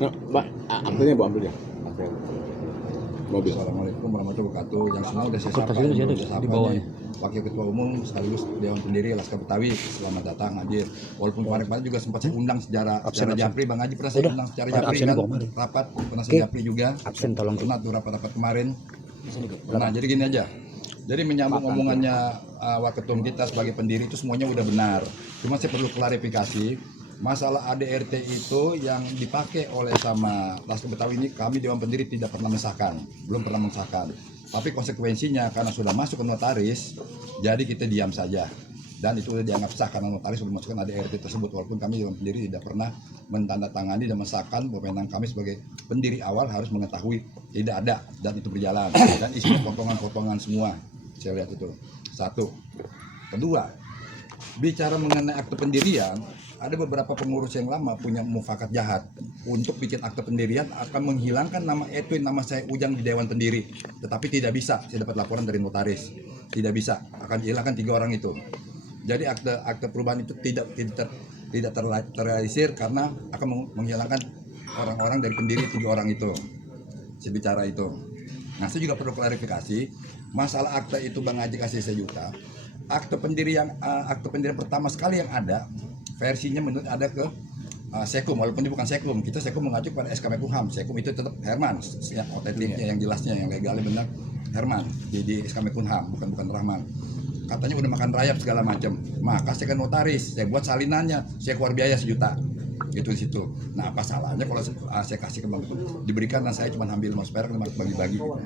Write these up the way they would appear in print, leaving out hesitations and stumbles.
Nah, Mbak, akhirnya Bu ambil ya. Mobil. Assalamualaikum warahmatullahi wabarakatuh. Yang semua udah saya sapa, Akuntasnya udah di sapa bawah nih. Wakil Ketua Umum sekaligus Dewan Pendiri Laskar Betawi, selamat datang hadir. Walaupun kemarin juga sempat saya undang secara Japri, Bang Haji pernah saya undang secara Japri kan, rapat pernah saya Japri juga. Absen tolong. Pernah tuh rapat kemarin. Nah, jadi gini aja. Jadi menyambung omongannya Waketum kita sebagai pendiri itu semuanya udah benar. Cuma saya perlu klarifikasi. Masalah ADRT itu yang dipakai oleh sama Laskar Betawi ini kami Dewan Pendiri tidak pernah mensahkan, belum pernah mensahkan. Tapi konsekuensinya karena sudah masuk ke notaris, jadi kita diam saja. Dan itu sudah dianggap sah karena notaris sudah masukkan ADRT tersebut. Walaupun kami Dewan Pendiri tidak pernah mentandatangani dan mensahkan, wewenang kami sebagai pendiri awal harus mengetahui tidak ada dan itu berjalan. Dan isinya potongan-potongan semua. Saya lihat itu. Satu. Kedua, bicara mengenai akte pendirian, ada beberapa pengurus yang lama punya mufakat jahat untuk bikin akte pendirian akan menghilangkan nama Edwin, nama saya Ujang di Dewan Pendiri. Tetapi tidak bisa, saya dapat laporan dari notaris. Tidak bisa, akan dihilangkan 3 orang itu. Jadi akte perubahan itu tidak terrealisir karena akan menghilangkan orang-orang dari pendiri 3 orang itu. Saya bicara itu. Nah, saya juga perlu klarifikasi, masalah akte itu Bang Haji kasih saya juta. Akte pendirian pertama sekali yang ada versinya menurut ada ke Sekum, walaupun ini bukan Sekum, kita Sekum mengacu pada SK Menkumham. Sekum itu tetap Herman, yang otentiknya, yang jelasnya, yang legalnya benar Herman di SK Menkumham, bukan Rahman. Katanya udah makan rayap segala macam. Maka saya kan notaris, saya buat salinannya, saya keluar biaya 1 juta. Itu di situ. Nah, apa salahnya kalau saya kasih ke Bang diberikan dan saya cuma ambil 5 perak bagi-bagi gitu.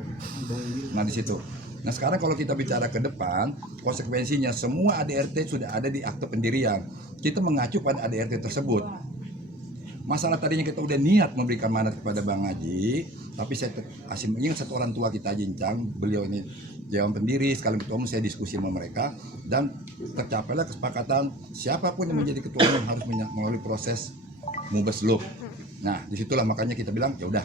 Nah, di situ. Nah, sekarang kalau kita bicara ke depan, konsekuensinya semua ADRT sudah ada di akte pendirian. Kita mengacu pada ADRT tersebut. Masalah tadinya kita udah niat memberikan mandat kepada Bang Haji, tapi saya masih mengingat satu orang tua kita Jincang, beliau ini Dewan Pendiri, sekali ketua umum, saya diskusi sama mereka dan tercapailah kesepakatan siapapun yang menjadi ketua umum harus melalui proses Mubasluh. Nah, disitulah makanya kita bilang ya udah.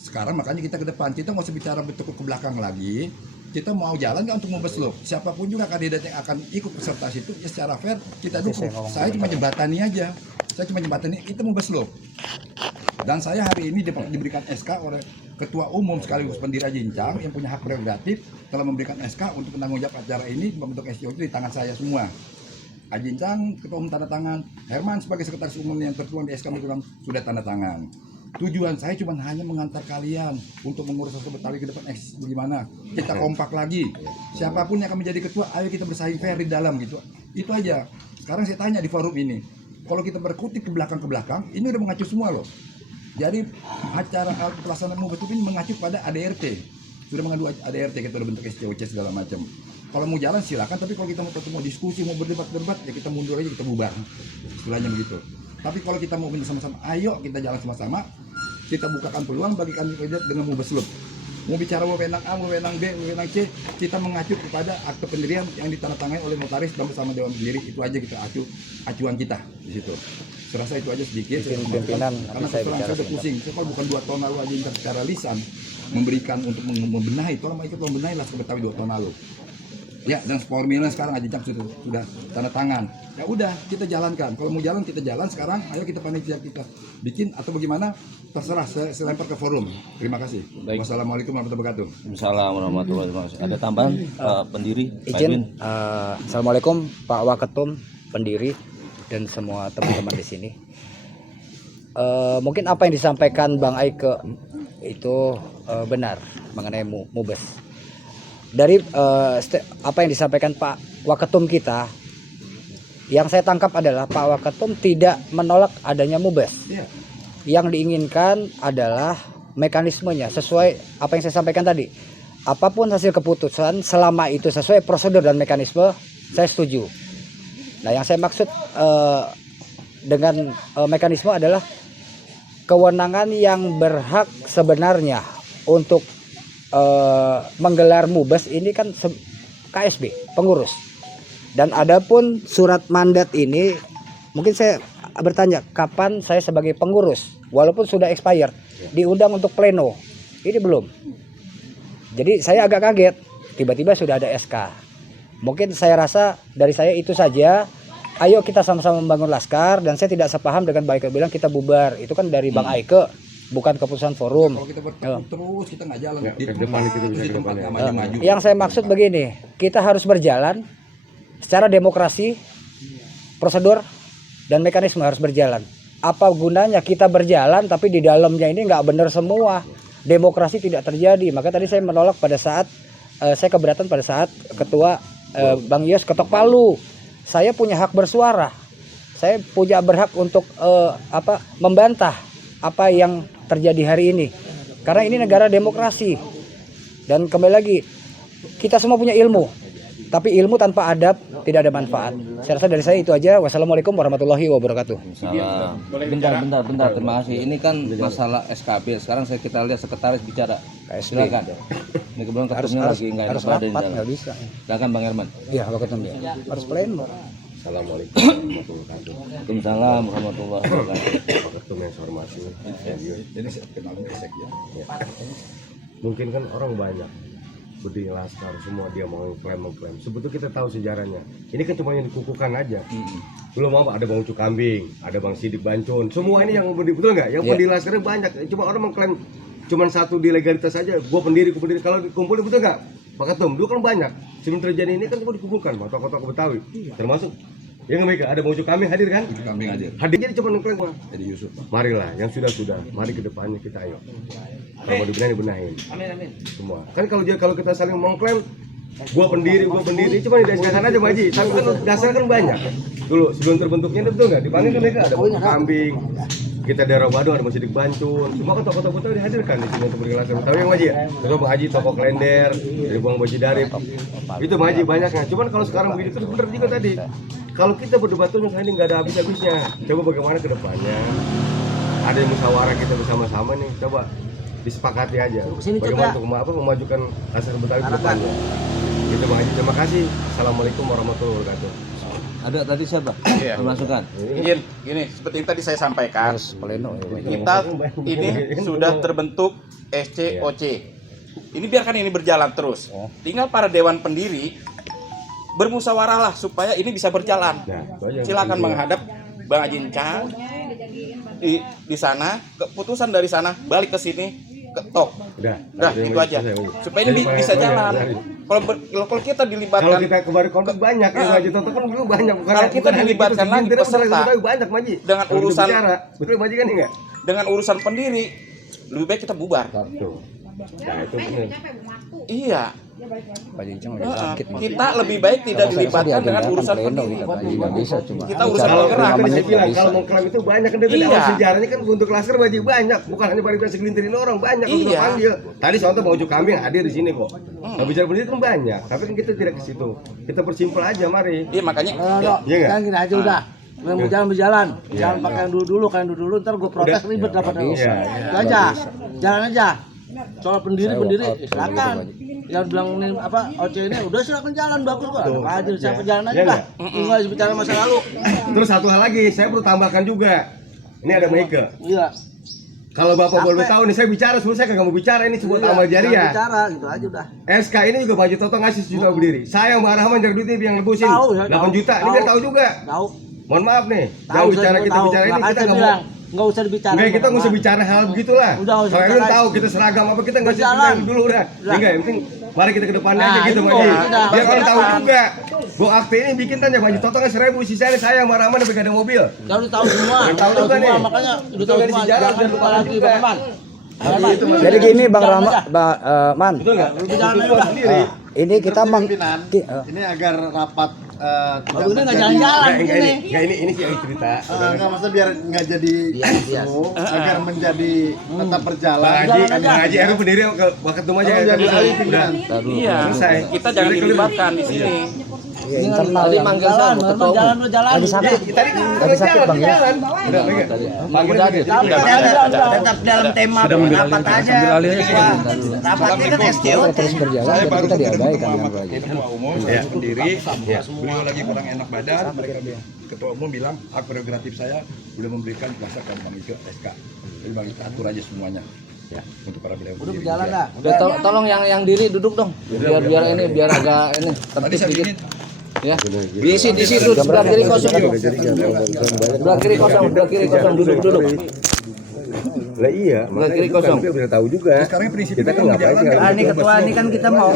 Sekarang makanya kita ke depan, kita nggak usah bicara betul ke belakang lagi. Kita mau jalan nggak untuk Mubasluh? Siapapun juga kandidat yang akan ikut peserta itu, ya secara fair kita dukung. Saya cuma jembatani aja. Saya cuma jembatani itu Mubasluh. Dan saya hari ini diberikan SK oleh Ketua Umum sekaligus pendiri Jincang yang punya hak prerogatif telah memberikan SK untuk menanggung jawab acara ini membentuk SJO itu di tangan saya semua. Ajincang Ketua Umum tanda tangan, Herman sebagai Sekretaris Umum yang tertuang di SK Menkumham sudah tanda tangan. Tujuan saya cuma hanya mengantar kalian untuk mengurus Laskar Betawi ke depan bagaimana. Kita kompak lagi. Siapapun yang akan menjadi ketua, ayo kita bersaing fair di dalam gitu. Itu aja. Sekarang saya tanya di forum ini. Kalau kita berkutik ke belakang, ini udah mengacu semua loh. Jadi acara pelaksanaan Mubasluh ini mengacu pada ADRT. Sudah mengadu ADRT, kita udah bentuk SCOC segala macam. Kalau mau jalan silakan, tapi kalau kita mau diskusi, mau berdebat, ya kita mundur aja, kita bubar. Istilahnya begitu. Tapi kalau kita mau bersama-sama, ayo kita jalan sama-sama. Kita bukakan peluang bagi kandidat dengan Mubasluh. Mau bicara wewenang A, wewenang B, wewenang C, kita mengacu kepada akte pendirian yang ditandatangani oleh notaris bersama Dewan Pendiri. Itu aja kita acuan kita di situ. Serasa itu aja sedikit. Pimpinan, karena saya udah pusing. Saya kalau bukan 2 tahun lalu aja secara lisan memberikan untuk membenahi, tolong ikut membenahi Laskar Betawi 2 tahun lalu. Ya, dan formilnya sekarang Ajincang sudah tanda tangan. Ya udah, kita jalankan. Kalau mau jalan kita jalan sekarang. Ayo kita panitia kita bikin atau bagaimana terserah. Saya lempar ke forum. Terima kasih. Baik. Wassalamualaikum warahmatullahi wabarakatuh. Assalamualaikum warahmatullahi wabarakatuh. Ada tambahan pendiri? Izin. Assalamualaikum Pak Waketum, pendiri dan semua teman-teman di sini. Mungkin apa yang disampaikan Bang Aike itu benar mengenai Mubes. Dari apa yang disampaikan Pak Waketum kita, yang saya tangkap adalah Pak Waketum tidak menolak adanya Mubes. Yang diinginkan adalah mekanismenya sesuai apa yang saya sampaikan tadi. Apapun hasil keputusan selama itu sesuai prosedur dan mekanisme, saya setuju. Nah, yang saya maksud dengan mekanisme adalah kewenangan yang berhak sebenarnya untuk menggelar Mubes ini kan KSB, pengurus. Dan adapun surat mandat ini, mungkin saya bertanya kapan saya sebagai pengurus, walaupun sudah expired, diundang untuk pleno, ini belum. Jadi saya agak kaget, tiba-tiba sudah ada SK. Mungkin saya rasa dari saya itu saja. Ayo kita sama-sama membangun Laskar, dan saya tidak sepaham dengan Bang Aike bilang kita bubar. Itu kan dari Bang Aike. bukan keputusan forum. Kalau kita bertemu terus kita nggak jalan Ya, di ke tempat, depan kita bisa di ke tempat depan, nggak ya. maju-maju. Yang saya maksud begini, kita harus berjalan secara demokrasi, prosedur dan mekanisme harus berjalan. Apa gunanya kita berjalan tapi di dalamnya ini nggak benar semua, demokrasi tidak terjadi. Maka tadi saya menolak pada saat saya keberatan pada saat ketua Bang Yos ketok palu. Saya punya hak bersuara, saya punya berhak untuk membantah apa yang terjadi hari ini. Karena ini negara demokrasi. Dan kembali lagi, kita semua punya ilmu. Tapi ilmu tanpa adab tidak ada manfaat. Saya rasa dari saya itu aja. Wassalamualaikum warahmatullahi wabarakatuh. Salah. Bentar. Terima kasih. Ini kan masalah SKB. Sekarang kita lihat sekretaris bicara. Silakan. Ini kebetulan ketumnya lagi nggak Harus enak badan di rapat, dalam. nggak bisa. Silakan Bang Herman. Iya, ketum ya. Harus pleno. Assalamualaikum warahmatullahi wabarakatuh. Waalaikumsalam warahmatullahi wabarakatuh. Pak Ketum yang saya hormati. Jadi saya kenalin Esek ya. Mungkin kan orang banyak berdiri laskar semua dia mau mengklaim. Sebetulnya kita tahu sejarahnya. Ini kan cuma yang dikukuhkan aja. Belum apa ada Bang Ucu Kambing, ada Bang Sidik Bancun. Semua ini yang berdiri, betul nggak? Yang pendiri laskarnya banyak. Cuma orang mengklaim cuma satu di legalitas saja. Gua pendiri. Kalau dikumpulin betul nggak? Pak Ketum, dulu kan banyak. Sebelum terjadi ini kan semua dikumpulkan, tokoh-tokoh Betawi. Termasuk yang mereka ada Bang Ucu Kambing hadir kan? Ucu Kambing hadir. Hadir jadi cuma mengklaim. Jadi Yusuf. Marilah, yang sudah. Mari ke depannya kita ayo. Kalau mau dibenahin. Amin. Semua. Kan kalau kita saling mengklaim, gua pendiri, cuma didasarkan aja Maji. Tapi kan dasar kan banyak. Dulu sebelum terbentuknya itu betul nggak? Dipanggil kan mereka ada Bang Kambing. Kita daerah Badung ada Masjid Bancun. Semua kan tokoh-tokoh itu dihadirkan di sini untuk berjelasan. Tahu yang Maji ya? Terus Bang Haji tokoh Klender, dari Bang Baji Darip. Itu Maji banyaknya. Cuman kalau sekarang begitu terus benar juga tadi. Kalau kita berdebat terus ini nggak ada habis-habisnya. Coba bagaimana ke depannya? Ada yang musyawarah kita bersama-sama nih. Coba disepakati aja bagaimana untuk memajukan Laskar Betawi ke depannya. Gitu Bang Haji, terima kasih. Assalamualaikum warahmatullahi wabarakatuh. Ada tadi siapa? Iya. Masukan. Izin, gini, seperti yang tadi saya sampaikan, Harus pleno. kita ini sudah terbentuk SCOC. Ini biarkan ini berjalan terus. Tinggal para dewan pendiri bermusyawarah lah supaya ini bisa berjalan. Silakan menghadap Bang Ajin Cang di sana, keputusan dari sana balik ke sini, ketok. Udah itu aja. Supaya ini bisa jalan. Kalau kita dilibatkan, Kalau kita kemarin konflik banyak ya Maji, Toto kan dulu banyak. Kalau kita dilibatkan lagi peserta banyak Maji. dengan urusan betul Maji kan enggak? dengan urusan pendiri, lebih baik kita bubar. Nah, itu benar. Iya. Pak Jincang lagi sakit. Kita lebih baik tidak dilibatkan dengan urusan pendiri. Nggak bisa cuma. Kita urusan Kalau penggerak. saya bilang kalau mengklaim itu banyak kan dari Iya. awal sejarahnya kan untuk Laskar Maji banyak, bukan hanya pada segelintirin orang banyak yang Iya. panggil. Tadi contoh Bang Ucu Kambing hadir di sini kok. Nah, bicara pendiri kan banyak, tapi kan kita tidak ke situ. Kita persimpel aja mari. Iya makanya Iya enggak? Kan gini aja udah. Yang mau jalan berjalan. Jangan pakai yang dulu, ntar gue protes ribet dapat Iya, iya. Itu aja. Jalan aja. Soal pendiri silakan. Yang bilang ini apa OC ini udah silakan jalan bagus kok. Apa aja siapa jalan aja Iya lah. Enggak bicara masa lalu. Terus satu hal lagi, saya perlu tambahkan juga. Ini ada Meike. Iya. Kalau Bapak boleh tahu nih, saya bicara sebelum saya kagak mau bicara ini sebuah amal jariah. Bicara gitu aja udah. SK ini juga Baju Toto ngasih 1 juta berdiri. Saya Mbak Rahman dari duit ini yang lebusin Tahu, ya, 8 tahu. juta. Ini biar tahu juga. Tahu. Mohon maaf nih. Tahu Jangan bicara saya kita tahu. bicara ini Makanya kita saya nggak mau. bilang, nggak usah dibicarain. Enggak, kita nggak usah bicara hal begitulah. Udah, nggak usah Kalau Erwin bicara. tahu kita seragam apa kita nggak usah Berjalan. bicara dulu udah. Udah. Enggak, yang penting mari kita ke depannya Nah, aja gitu itu Bang Haji. udah. Biar orang tahu Berjalan. juga. Gua akte ini bikin tanya Baju Toto kan 1.000 sisanya saya Mbak Rahman udah ada mobil. Udah tahu semua. Tahu juga nih. Makanya udah tahu Dari semua. sejarah Jangan dan lupa lagi juga. Bang Man. Jadi gini Bang Rama, Man. Betul enggak? Berjalan Betul aja. sendiri. Ini kita Ini agar rapat Kalau ini nggak jalan-jalan Enggak, begini. ini sih yang cerita. enggak maksudnya biar nggak jadi isu, agar menjadi tetap berjalan. Bang Haji Erwin pendiri ke Ketum aja ya. Jadi alih Udah. pimpinan. iya. Selesai. Kita jangan dilibatkan di sini. internal Tadi yang manggil Jalan, saya Norman, ketua jalan umum. lu jalan. lagi sakit. Tadi Lagi sakit Bang ya. jalan. Udah, Mega. Manggil hadir. Tetap dalam tema rapat aja. Rapatnya kan SCO. Terus berjalan Saya dan baru kita ketemu diabaikan sama dengan Pak baik. Ketua Umum, saya pendiri, beliau lagi kurang enak badan, mereka Ketua Umum bilang hak prerogatif saya udah memberikan kuasa ke Bang Ike SK. Jadi Bang Ike atur aja semuanya ya untuk para beliau. Udah berjalan dah. Udah tolong yang diri duduk dong. Biar agak ini Tadi tertib saya dikit. begini, Ya. Diisi tuh sebelah kiri kosong. Sebelah kiri kosong, duduk. Lah iya, makanya kiri itu kan kosong. kita bisa tahu juga. Sekarang prinsip Kita kan ngapain sih? Ah, ini ketua ini kan kita mau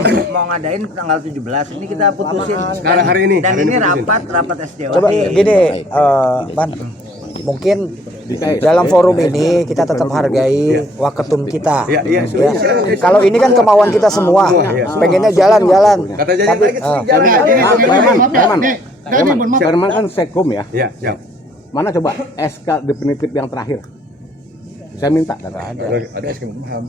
ngadain tanggal 17. Ini kita putusin. Sekarang hari ini. Dan hari ini putusin. rapat SDO. Coba gini, Ban, mungkin dalam forum ini kita tetap hargai waketum kita. Iya, iya, Ya. sudah. Kalau ini kan kemauan kita semua, pengennya jalan-jalan. Kata jadi Tapi, lagi jalan. Herman kan Sekom ya. Iya, siap. Mana coba SK definitif yang terakhir? Saya minta. Ada SK paham.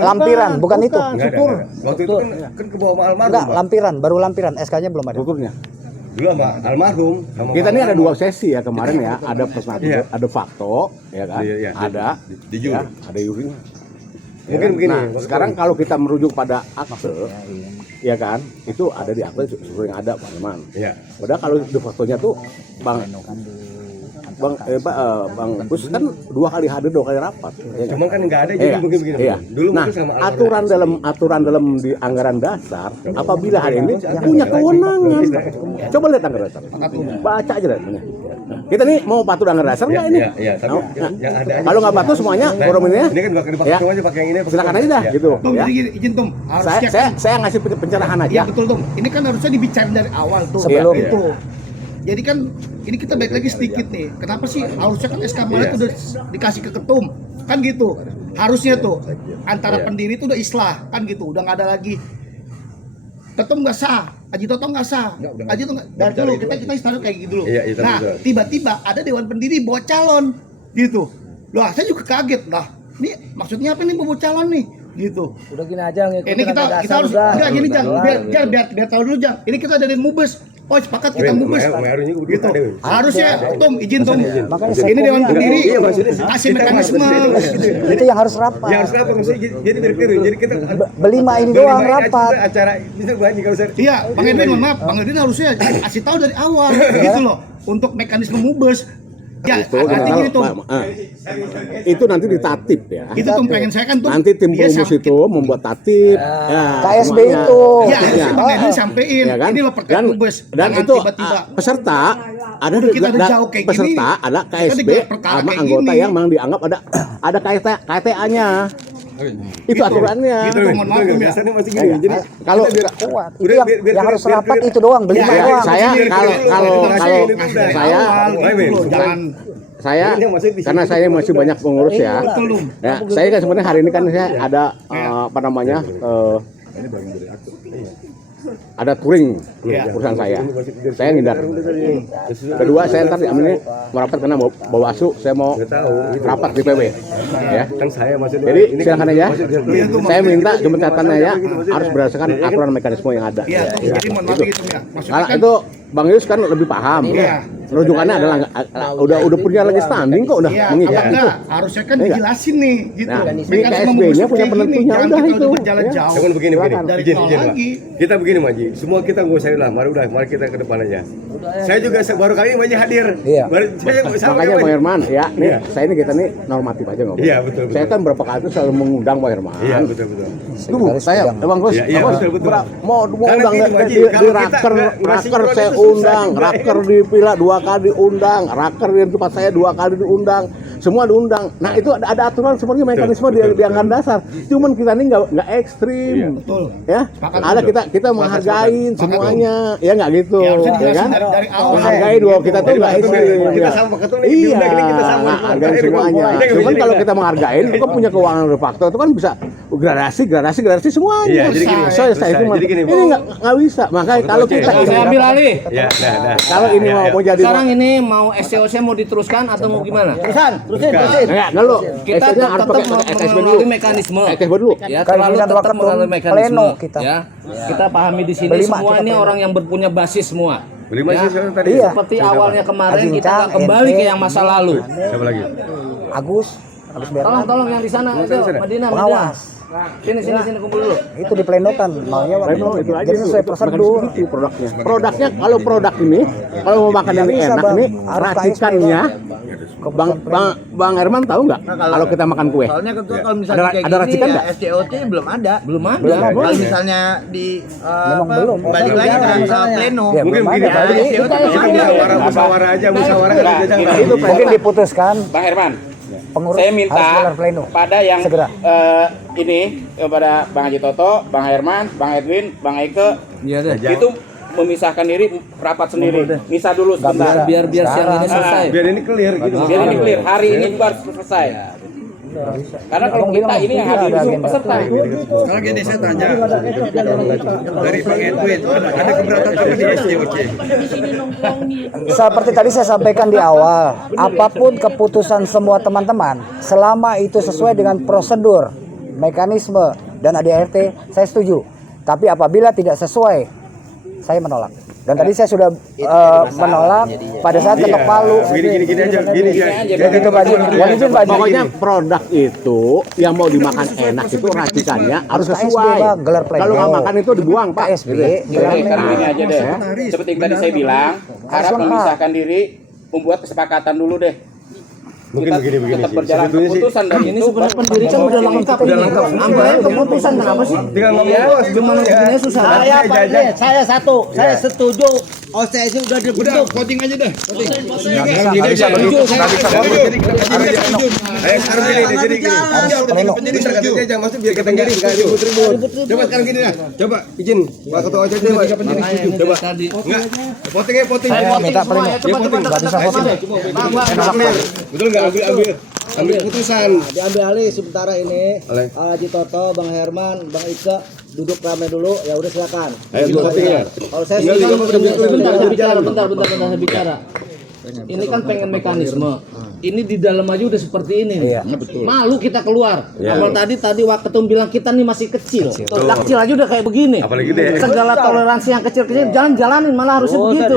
lampiran, bukan itu. Enggak ada. Waktu itu kan ke bawah almarhum. Enggak, Pak. lampiran, baru lampiran. SK-nya belum ada. Syukurnya. Dulu sama almarhum. sama Kita ini ada almarhum. 2 sesi ya kemarin ya. Ada personal, Iya. ada fakto, ya kan? Iya, iya. Ada, Di juri. ya, ada jurinya. Mungkin begini. Nah, sekarang kalau kita merujuk pada akte, ya kan, itu ada di akte sesuai yang ada Pak Herman. Iya. Padahal kalau di fotonya tuh Bang Gus kan 2 kali hadir 2 kali rapat. Ya kan? Cuman kan enggak ada jadi Iya, mungkin begini. iya. Dulu Nah, mungkin sama almarhum. aturan dalam di anggaran dasar apabila hari ini punya kewenangan. Coba lihat anggaran dasar. Baca aja lihat. Kita nih mau patuh anggaran dasar nggak ini? Iya, iya, tapi Mau? yang ada aja. Kalau nggak patuh semuanya forum ini ya. Ini kan pakai dipakai Ya. semua aja pakai yang ini. pakai Silakan semua. aja dah Iya. gitu. Tum, Ya. jadi gini, izin Tum, harusnya Saya ngasih pencerahan aja. Iya betul Tum. Ini kan harusnya dibicarain dari awal tuh. Sebelum. itu. Jadi kan ini kita balik lagi sedikit nih. Kenapa sih harusnya kan SK Malet udah dikasih ke ketum kan gitu. Harusnya tuh antara pendiri itu udah islah kan gitu. Udah nggak ada lagi ketum nggak sah, Aji Toto nggak sah, Aji Toto nggak. Dari dulu kita istilah kayak gitu dulu. Iya, iya, Nah betul. tiba-tiba ada dewan pendiri bawa calon gitu. Loh saya juga kaget lah. Ini maksudnya apa nih bawa calon nih? Gitu. Udah gini aja ngikutin Ini kita harus enggak gini Jang, biar tahu dulu Jang. Ini kita dari Mubes. Oh sepakat kita Win, Mubes. Mayor ini Gitu. ada, Win. Harusnya Tum izin Tum. Makanya Ini dewan Sekom pendiri Iya, maksudnya kasih kita mekanisme. itu yang harus rapat. Ya harus apa maksudnya jadi berkiri. Jadi kita Berlima ini berlima doang ini aja rapat. kita acara itu banyak kalau saya. Iya, Bang Edwin mohon maaf, Bang Edwin harusnya kasih tahu dari awal gitu loh untuk mekanisme Mubes. Ya, Itu artinya gini Tum. itu nanti ditatip ya. Itu Tum pengen saya kan Tum. Nanti tim dia perumus sam- itu membuat tatip. Ya, KSB semuanya. itu. Ya, harusnya Bang Edwin sampein. Ya kan? Ini loh perkara Mubes. Dan Jangan itu tiba-tiba. peserta ada Kita udah jauh kayak gini. peserta ada Kita KSB udah perkara sama kayak anggota gini. yang memang dianggap ada KTA-nya. Itu aturannya. Gitu, mohon maaf, Tum, ya. Biasanya masih gini. Jadi Kalau Kuat. Itu Udah, yang, biar- yang harus biar- rapat biar- itu doang, berlima Ya, doang. saya kalau Kasih dari saya awal gitu loh, jangan saya Ini yang masih di karena situ. saya masih banyak pengurus ya. betul Lum. Ya, saya kan sebenarnya hari ini kan saya ada apa namanya ada touring perusahaan saya. Saya ngindar. Kedua saya ntar ini merapat karena bawa asu saya mau rapat di PW. Ya. kan saya maksudnya. Jadi ini silakan kan- aja. maksudnya- Saya minta cuma catatannya ya harus berdasarkan aturan mekanisme yang ada. Iya, Ya, jadi mohon maaf itu. gitu ya. Maksudnya Karena kan itu Bang Yus kan lebih paham. Iya. Rujukannya adalah udah punya lagi standing kok udah iya, mengikat apa itu. enggak? Harusnya kan Iya. dijelasin nih gitu. Nah, Mekanisme di KSB-nya Mubes punya kayak gini, penentunya, jangan udah kita itu. berjalan Ya. jauh. Cuman begini, Dari izin, nol Pak. lagi. Kita begini Maji, semua kita nggak usah lah, mari kita ke depan aja. Saya juga baru kali ini Maji hadir. Iya. Baru saya sama Makanya Maji. Pak Herman ya, nih Iya. saya ini kita nih normatif aja ngomong. Iya, betul, betul. Saya kan berapa kali itu selalu mengundang Pak Herman. Iya, betul. Dulu saya Bang Gus, Iya, iya, Bang Gus, betul. mau Karena undang gini, Pak Haji, di kalau kita raker nggak saya sinkron itu undang, susah juga. raker di Pila 2 kali diundang, raker di tempat saya 2 kali diundang, semua diundang. Nah itu ada aturan sebenarnya mekanisme di anggaran dasar. Cuman kita ini nggak ekstrim, Betul. ya. Sepakat, Ada betul. kita menghargain semuanya, ya nggak gitu, Ya, harusnya ya dijelasin kan? dari awal. Menghargai dua kita tuh nggak ekstrim. Kita ya. sama ketua nih, Iya, diundang ini kita sama. hargain semuanya. Cuman kalau kita menghargain, itu kan punya keuangan de facto itu kan bisa gradasi semuanya. Iya, jadi gini, Saya itu jadi gini, ini nggak bisa. Makanya kalau kita Saya ambil alih. Ya, nah. kalau ini mau jadi Sekarang ini mau SCOC mau diteruskan atau mau gimana? Terusin. enggak dulu. Kita SC-nya harus tetap pakai SSB dulu. melalui mekanisme. SSB dulu. Ya, Kan terlalu ini kan tetap waketum melalui mekanisme. pleno kita. Ya, kita pahami di sini Berlima, semua kita ini pleno. orang yang berpunya basis semua. Berlima Ya. sih sekarang tadi. Iya. Seperti awalnya kemarin Ajin kita Cang, nggak kembali ente. ke yang masa lalu. Siapa lagi? Agus Berman, Tolong yang di sana, itu Madinah. pengawas. Sini kumpul dulu. Itu diplenokan maunya waktu Pleno itu aja jadi sesuai itu. prosedur. Itu produknya. Produknya kalau produk ini kalau mau makan yang Bisa, enak Bang. nih Harus racikannya. Bang Herman tahu nggak kalau kita makan kue? Soalnya ketua kalau misalnya Ada- kayak ada gini racikan ya nggak? SCOC belum ada. Belum ada. Belum ada. Kalau misalnya di Memang apa, belum. balik lagi ke pleno. Ya, Mungkin belum begini ada. Pak. Ya, SCOC belum ada. Musyawarah aja, musyawarah kan Nah, jajang. itu Mungkin diputuskan Bang Herman, pengurus saya minta harus gelar pleno. pada yang Segera. ini kepada Bang Haji Toto, Bang Herman, Bang Edwin, Bang Eke Iya deh. itu memisahkan diri rapat sendiri. Misah dulu sebentar. Biar siang ini selesai. Biar ini clear gitu. Biar ini clear. Hari ini baru selesai. Karena kalau kita ini yang hadir itu peserta. Kalau gini saya tanya dari Bang Edwin, ada keberatan apa di SCOC? Seperti tadi saya sampaikan di awal, apapun keputusan semua teman-teman, selama itu sesuai dengan prosedur, mekanisme dan ADART, saya setuju. Tapi apabila tidak sesuai, saya menolak. Dan tadi saya sudah menolak pada saat ketok palu. Gini aja, gini aja. Gitu Pak Haji. Mohon izin Pak Haji. Pokoknya produk itu yang mau dimakan enak itu racikannya harus sesuai. Pak, gelar pleno. Kalau nggak makan itu dibuang Pak. KSB, gelar Jadi pleno. ini aja deh. Seperti yang tadi saya bilang, harap memisahkan diri, membuat kesepakatan dulu deh. Mungkin Kita begini tetap sih. berjalan Sebetulnya sih keputusan dan Ini sebenarnya pendiri kan udah lengkap. Udah lengkap. Ambil keputusan kenapa sih? tinggal ngomong bos, Cuma bikinnya susah. Saya Pak ini, saya satu, saya setuju. OCS udah Udah, dibentuk. voting aja dah. Voting. Nggak bisa begitu. Nggak bisa begitu. Sekarang gini. Pendiri setuju. Maksud biar kita nggak ribut-ribut. Coba sekarang gini dah. Coba. Izin, Pak Ketua OJT, Pak. Coba. Enggak. Voting. Saya minta pleno. Nggak bisa voting. Betul nggak? Ambil keputusan. Diambil alih sementara ini. Oleh. Haji Toto, Bang Herman, Bang Ika duduk rame dulu. Ya udah silakan. Ayo voting ya. Kalau saya Tinggal Bentar, saya bicara. Ini kan pengen mekanisme. Ini di dalam aja udah seperti ini. Iya. Malu kita keluar. Iya. Apalagi tadi Waketum bilang kita nih masih kecil. Kecil aja udah kayak begini. Apalagi deh. Segala toleransi yang kecil-kecil jalanin malah harusnya begitu.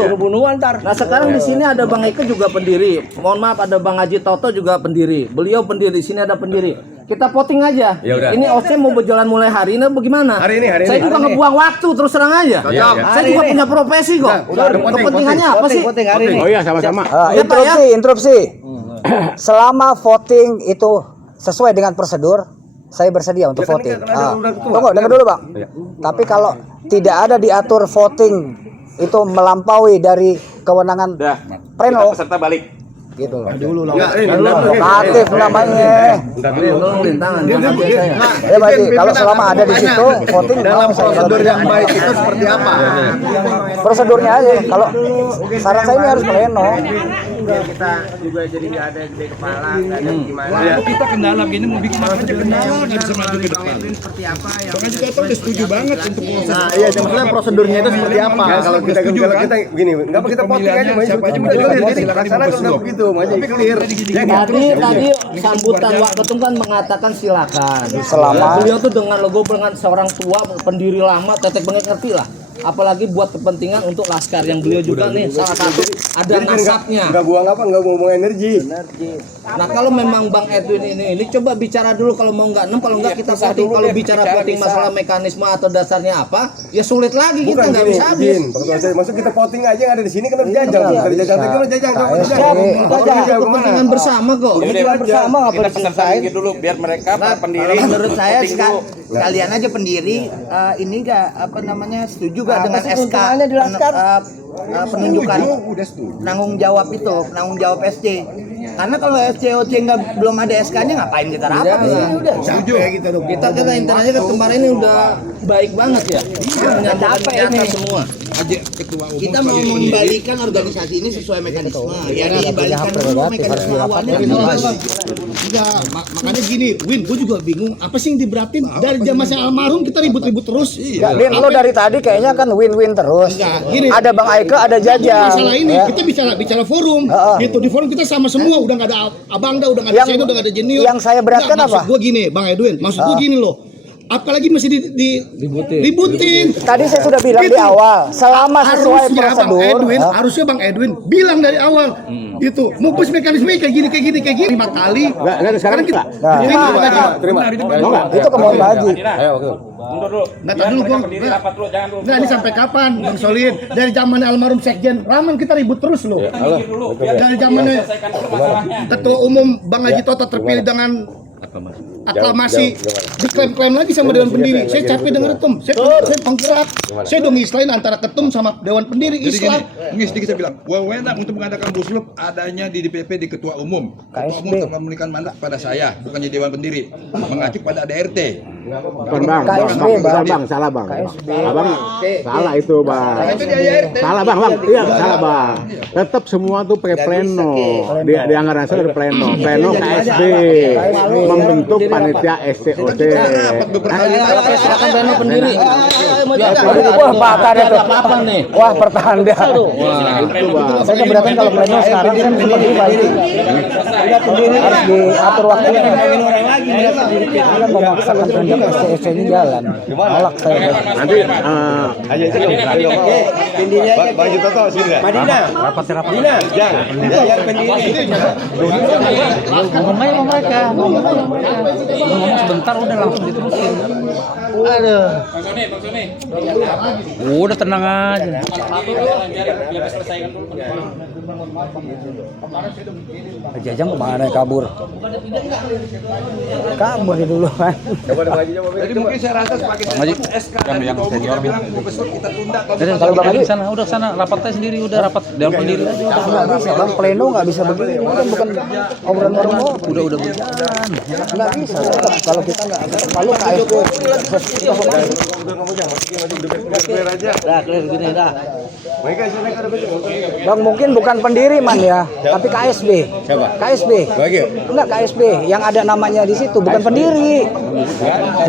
Nah sekarang di sini ada Bang Eke juga pendiri. Mohon maaf ada Bang Haji Toto juga pendiri. Beliau pendiri. Di sini ada pendiri. Kita voting aja. Ya udah. Ini OC mau berjalan mulai hari ini bagaimana? Hari ini. Saya juga ngebuang waktu terus terang aja. Iya. Saya juga punya profesi kok. Udah, Kepentingannya apa sih? voting hari ini. Oh iya sama-sama. Ya, Pak, ya. Interupsi. Selama voting itu sesuai dengan prosedur, saya bersedia untuk Ya, kan voting. ini kan ada udah ketua. Tunggu, dengar dulu Bang. Iya. Tapi kalau tidak ada diatur voting itu melampaui dari kewenangan Udah. pleno, Kita peserta balik. gitu loh. Enggak, Aktif namanya. Bentar dulu. Rintangan jangan biasa ya. Ya Pak Haji, kalau selama ada di situ voting dalam mau saya prosedur jalan. yang baik itu seperti apa? Prosedurnya aja. Kalau saran saya ini harus pleno. Kita juga jadi nggak ada gede kepala, nggak ada gimana. Kita kendala gini mau bikin apa aja kendala nggak bisa maju ke depan. Seperti apa yang Bang Haji Toto udah setuju banget untuk proses. Nah, iya, maksudnya prosedurnya itu seperti apa? Kalau kita gini, enggak apa kita voting aja, Mas. Siapa aja Udah mau clear, voting, jadi silakan laksanakan dibuka udah slot. begitu, Mas. Clear. Ya enggak? Tadi sambutan Waketum kan mengatakan silakan. Selama- Beliau tuh dengan logo dengan seorang tua pendiri lama, tetek banget ngerti lah. Apalagi buat kepentingan untuk laskar yang beliau juga nih salah satu ada Jadi kan nasabnya. enggak buang apa, enggak buang energi. Nah kalau memang Bang Edwin ini coba bicara dulu kalau mau nggak kalau nggak kita voting. Kalau bicara voting masalah mekanisme atau dasarnya apa, ya sulit lagi kita nggak bisa habis. Maksud kita voting aja yang ada di sini kan udah jajang. Kita jajang lagi udah jajang. Kepentingan bersama kok. Yaudah, bersama nggak kita perlu peserta dikit dulu biar mereka para pendiri. Menurut saya voting dulu. kalian aja pendiri ini enggak apa namanya setuju gak Apa dengan sih SK keuntungannya di Laskar? penunjukan penanggung jawab itu penanggung jawab SC karena kalau SCOC belum ada SK-nya ngapain kita rapat udah Setuju. Kita internalnya kan kemarin ini udah baik banget ya. Menyatakan ini semua. kita mau membalikan organisasi ini sesuai mekanisme ya dibalikan dulu mekanisme awalnya Enggak, makanya gini, Win, gue juga bingung apa sih yang diberatin dari zaman saya almarhum kita ribut-ribut terus. Enggak, Din, lo dari tadi kayaknya kan win-win terus. Enggak, gini. Ada Bang Aike, ada Jajang. Masalah ini ya. kita bicara forum, gitu di forum kita sama semua, udah nggak ada Abang dah, udah nggak ada Yang- Seno, udah nggak ada Jenior. yang saya beratkan Nggak, apa? Maksud gue gini, Bang Edwin, maksud gue gini loh. Apalagi masih ributin. Tadi saya sudah bilang di awal, selama sesuai Harusnya prosedur. Bang Edwin, harusnya Bang Edwin bilang dari awal. Itu, mupus mekanisme kayak gini 5 kali. Enggak sekarang kita. Terima. Itu kemauan Pak Haji. Ayo, oke. Mundur dulu. Nggak, Biar tahan dulu, mereka Bang. pendiri rapat dulu, jangan dulu. Nah ini sampai kapan Bang Solid? Dari zaman almarhum Sekjen Raman kita ribut terus loh. Mikir dulu, biar Dari zamannya selesaikan dulu masalahnya. Ketua Umum Bang Haji Toto terpilih dengan aklamasi diklaim-klaim lagi sama dewan pendiri. Saya capek dengar ketum. Saya penggerak. Saya udah ngislain antara ketum sama dewan pendiri Jadi gini, Islam. ini sedikit saya bilang, wewenang untuk mengadakan buslup adanya di DPP di ketua umum. Ketua umum telah memberikan mandat pada saya, bukannya dewan pendiri, mengacu pada ADRT. Bukan bang, KSB, bang, salah bang. Abang salah itu bang. Salah bang, iya salah bang. Tetap semua tuh pakai pleno. Di anggaran saya ada pleno. Pleno KSB membentuk panitia SCOC. Silakan pleno pendiri. Wah, bakar itu. Apa nih? Wah, pertanda. Itu bang. Saya keberatan kalau pleno sekarang kan seperti pagi. Harus diatur waktunya. Kalian memaksakan kehendak SC ini jalan. Nolak saya. Nanti Baju Toto sini. Rapat. Ngomong aja sama mereka. Ngomong sebentar udah langsung diterusin. Aduh. Udah tenang aja. Jajang kemana kabur? Kabur dia dulu kan. Jadi mungkin saya rasa sebagai SK dan ketua umum kita bilang besok kita tunda. Kalau Bang Haji sana, udah sana rapatnya sendiri, udah rapat dewan pendiri aja. Nggak bisa, Bang. Pleno nggak bisa begini. Bukan obrolan orang udah berjalan. Nggak bisa. Kalau kita nggak, kalau KSB Dah clear gini dah. Bang mungkin bukan pendiri man ya, tapi KSB. Siapa? KSB. Enggak KSB, yang ada namanya di situ bukan pendiri.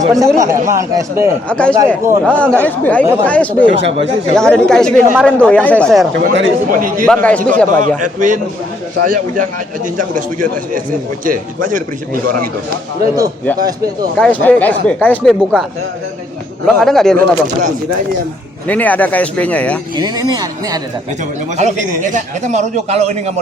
Pendiri. Emang KSB. KSB. Enggak ikut KSB. Yang ada di KSB kemarin tuh yang saya share. Bang KSB siapa aja? Edwin, saya Ujang Ajinjak udah setuju atas SCOC. Itu aja udah prinsip dua orang itu. Udah itu, KSB itu. KSB buka. Bang ada nggak di internet bang? Ini ada KSB-nya ya. Ini ada. Kalau kita mau rujuk kalau ini nggak mau